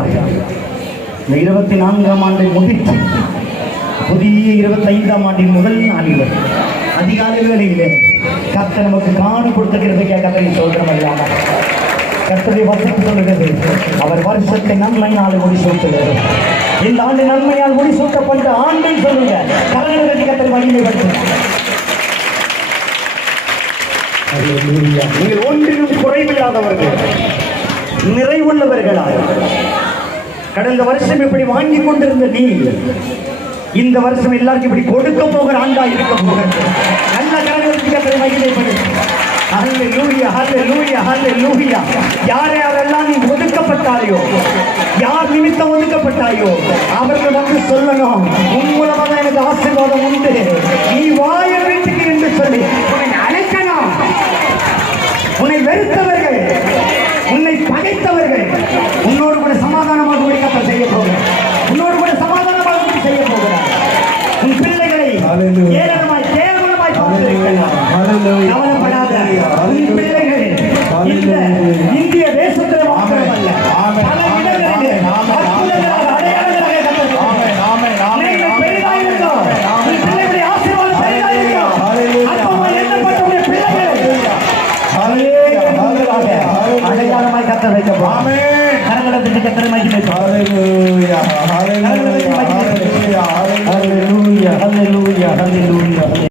அல்லேலூயா. இந்த 24ஆம் ஆண்டை முடித்து புதிய 25ஆம் ஆண்டின் முதல் நாளில் அதிகாலை வேளையிலே கர்த்தர் நமக்கு காண கொடுத்துக்கிறதுக்கே கர்த்தரை சொல்றோம் ஐயா. கர்த்தருடைய வசனம் சொல்லுகிறது, அவர் வருஷத்தை நன்மையினால் முடிசூட்டுகிறது. இந்த ஆண்டு நன்மையால் முடிசூட்டப்பட்ட ஆண்டை சொல்லுங்க. கர்த்தரை கர்த்தரை மகிமைப்படுத்தும். நீங்கள் ஒன்றிலும் குறைவில்லாதவர்கள், நிறைவுள்ளவர்களாக. கடந்த வருஷம் இப்படி வாங்கி கொண்டிருந்த நீ இந்த வருஷம் எல்லாருக்கும் இப்படி கொடுக்க போகிற ஆண்டா இருக்க போகிறது. நல்ல கரங்களை மகிமைப்படுத்தும். ஹல்லேலூயா, ஹல்லேலூயா, ஹல்லேலூயா. யாரெல்லாம் நீ ஒதுக்கப்பட்டாயோ, யார் நிமித்தம் ஒதுக்கப்பட்டாயோ அவர்கள் வந்து சொல்லணும், உன் மூலமாக எனக்கு ஆசீர்வாதம் உண்டு, நீ வாய வீட்டுக்கு என்று சொல்லி உன்னை அழைக்கணும். உன்னை வெறுத்தவர்